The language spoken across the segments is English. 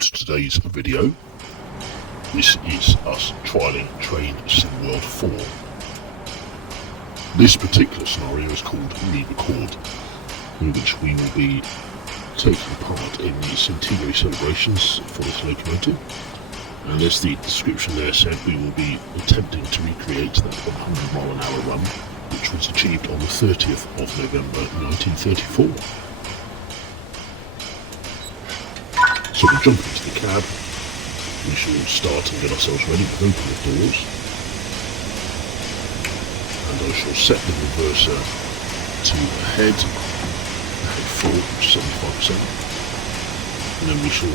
to today's video. This is us trialling Train Sim World 4. This particular scenario is called Re-Record, in which we will be taking part in the centenary celebrations for this locomotive. And as the description there said, we will be attempting to recreate that 100 mile an hour run, which was achieved on the 30th of November 1934. So we'll jump into the cab. We shall start and get ourselves ready to open the doors. And I shall set the reverser to ahead full, 75%. And then we shall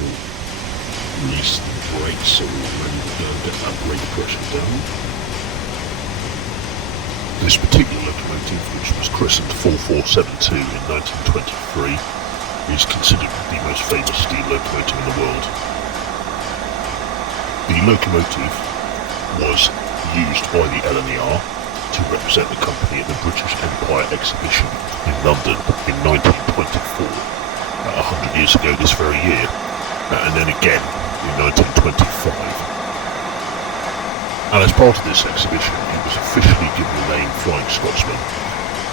release the brakes so we're ready to go and get that brake pressure down. This particular locomotive, which was christened 4472 in 1923, is considered the most famous steam locomotive in the world. The locomotive was used by the LNER to represent the company at the British Empire exhibition in London in 1924, 100 years ago this very year, and then again in 1925. And as part of this exhibition, it was officially given the name Flying Scotsman.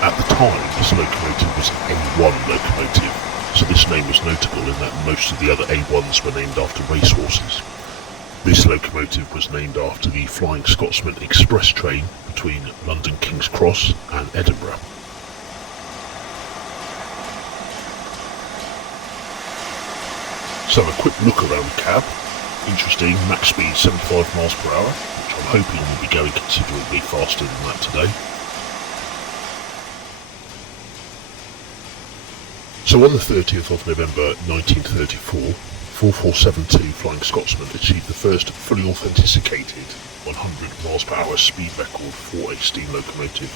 At the time, this locomotive was an A1 locomotive, so this name was notable in that most of the other A1s were named after racehorses. This locomotive was named after the Flying Scotsman express train between London King's Cross and Edinburgh. So a quick look around the cab. Interesting, max speed 75 miles per hour, which I'm hoping will be going considerably faster than that today. So on the 30th of November 1934, 4472 Flying Scotsman achieved the first fully authenticated 100 miles per hour speed record for a steam locomotive.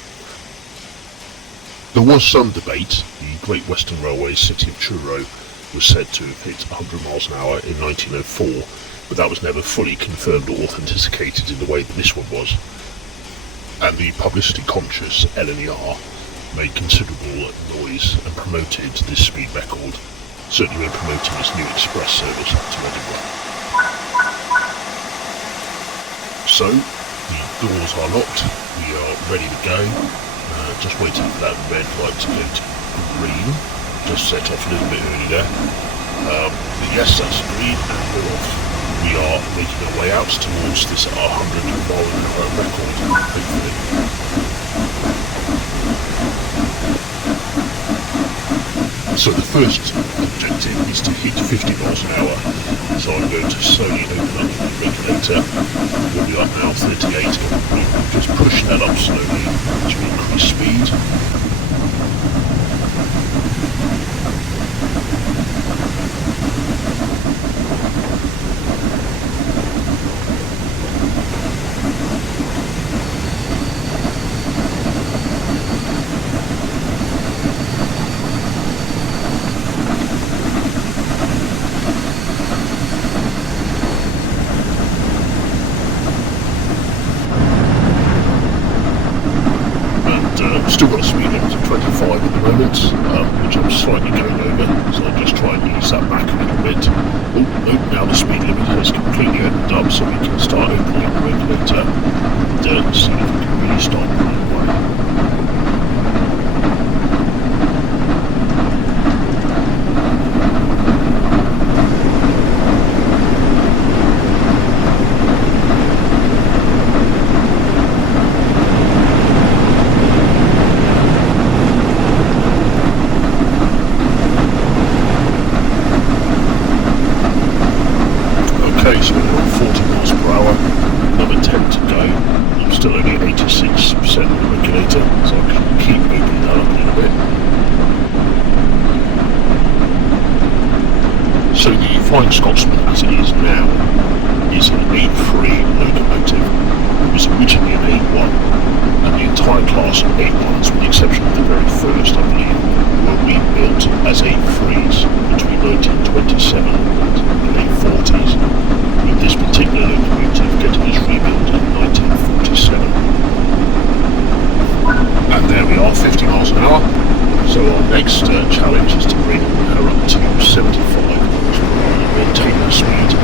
There was some debate. The Great Western Railway's City of Truro was said to have hit 100 miles an hour in 1904, but that was never fully confirmed or authenticated in the way that this one was. And the publicity-conscious LNER made considerable noise and promoted this speed record, certainly when promoting its new express service to Edinburgh. So, the doors are locked, we are ready to go, just waiting for that red light to go to green, just set off a little bit early there. But yes, that's green and we're off. We are making our way out towards this 100 mile an hour record, hopefully. So the first objective is to hit 50 miles an hour. So I'm going to slowly open up the regulator. Where we are now 38, we'll just push that up slowly to increase speed. Still got a speed limit of 25 at the moment, which I'm slightly going over, so I'll just try and ease that back a little bit. Oh, no, now the speed limit has completely opened up, so we can start opening up the regulator and see if we can really start pulling away. Okay, so we're on 40 miles per hour, another 10 to go. I'm still only at 86% of the regulator, so I can keep opening that up a little bit. So the Flying Scotsman, as it is now, is an A3 locomotive. It was originally an A1, and the entire class of A1s, with the exception of the very first, I believe, were rebuilt as A3s between 1927 and the late 40s. With this particular locomotive getting its rebuild in 1947. And there we are, 50 miles an hour. So our next challenge is to bring her up to 75 miles per hour and maintain that speed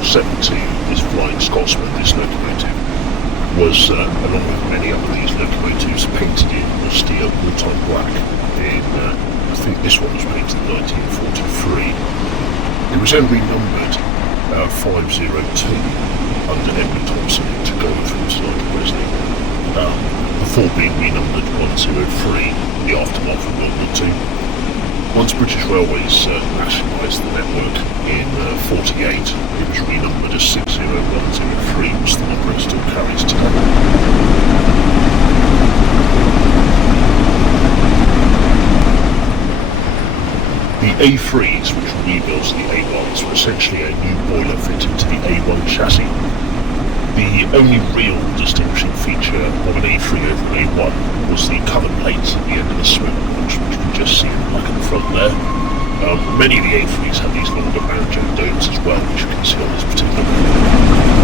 470, this Flying Scotsman, this locomotive, was, along with many other these locomotives, painted in austere wartime black. I think this one was painted in 1943. It was then renumbered 502 under Edward Thompson to go through to London Wesley, before being renumbered 103 in the aftermath of World War II. Once British Railways nationalised the network in 48, it was renumbered as 60103, which the number it still carries today. The A3s, which were rebuilds of the A1s, were essentially a new boiler fitted to the A1 chassis. The only real distinguishing feature of an A3 over an A1 was the covered plates at the end of the smoke box, which we just see in black at the front there. Many of the A3s have these longer banjo domes as well, which you can see on this particular one.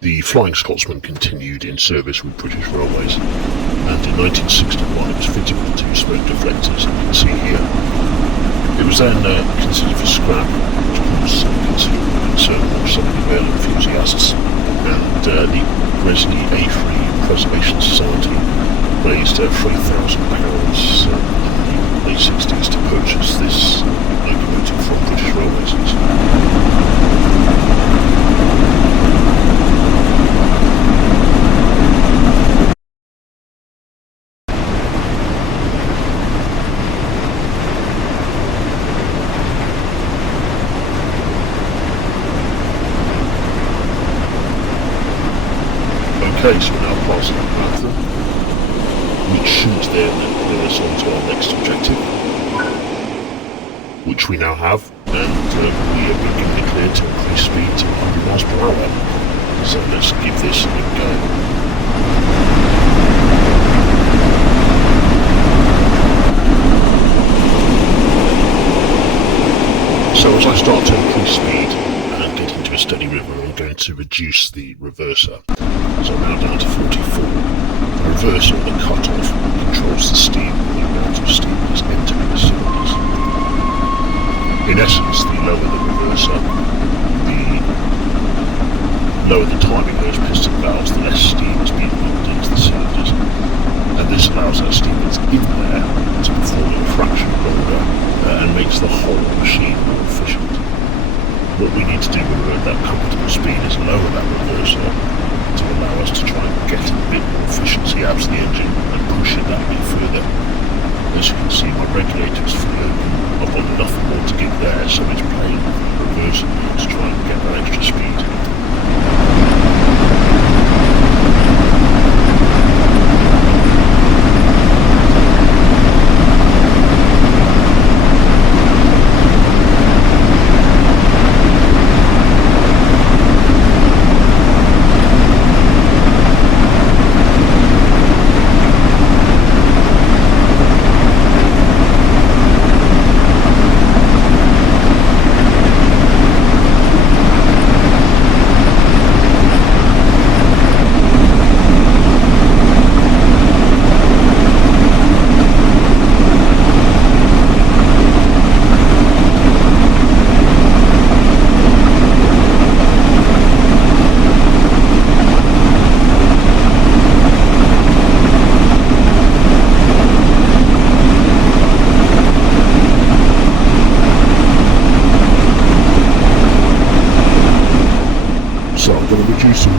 The Flying Scotsman continued in service with British Railways, and in 1961 it was fitted with 2 smoke deflectors, you can see here. It was then considered for scrap, which was considerable concern for some of the rail enthusiasts, and the Wesley A3 Preservation Society raised £3,000 in the late 60s to purchase this locomotive from British Railways. Okay, so we're now passing Mather, which should then clear us on to our next objective, which we now have, and we have been given the clear to increase speed to 100 miles per hour. So let's give this a good go. So as I start to increase speed and get into a steady rhythm, I'm going to reduce the reverser. So I'm now down to 44. The reverser, or the cut-off, controls the steam and the amount of steam that's entering the cylinders. In essence, the lower the reverser, the lower the timing of those piston valves, the less steam is being pumped into the cylinders. And this allows that steam that's in there to perform a fraction longer and makes the whole machine more efficient. What we need to do when we're at that comfortable speed is lower that reverser to allow us to try and get a bit more efficiency out of the engine and push it that bit further. As you can see, my regulator is fully open. I've got enough more to give there, so it's playing reversing to try and get that extra speed.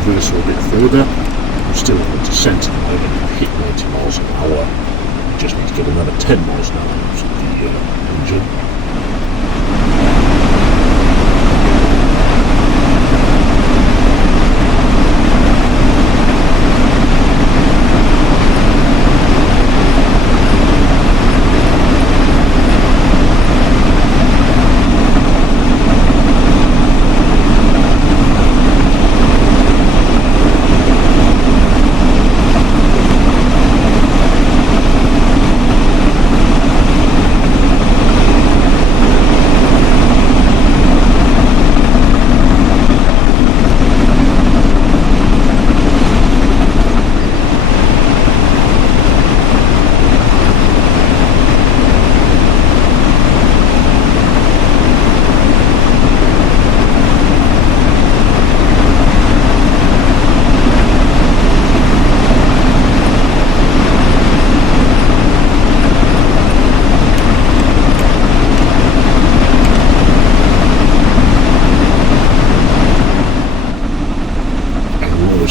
reverse a bit further. I'm still on the descent at the moment. I've hit 90 miles an hour. I just need to get another 10 miles an hour out of the engine.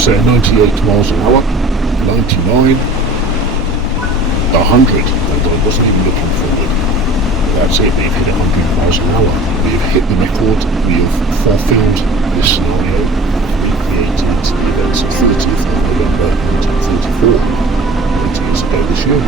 Say 98 miles an hour, 99, 100, and I wasn't even looking forward. That's it, we've hit 100 miles an hour. We've hit the record, we have fulfilled this scenario. We created the events of 30th of November 1934, 20 years ago this year.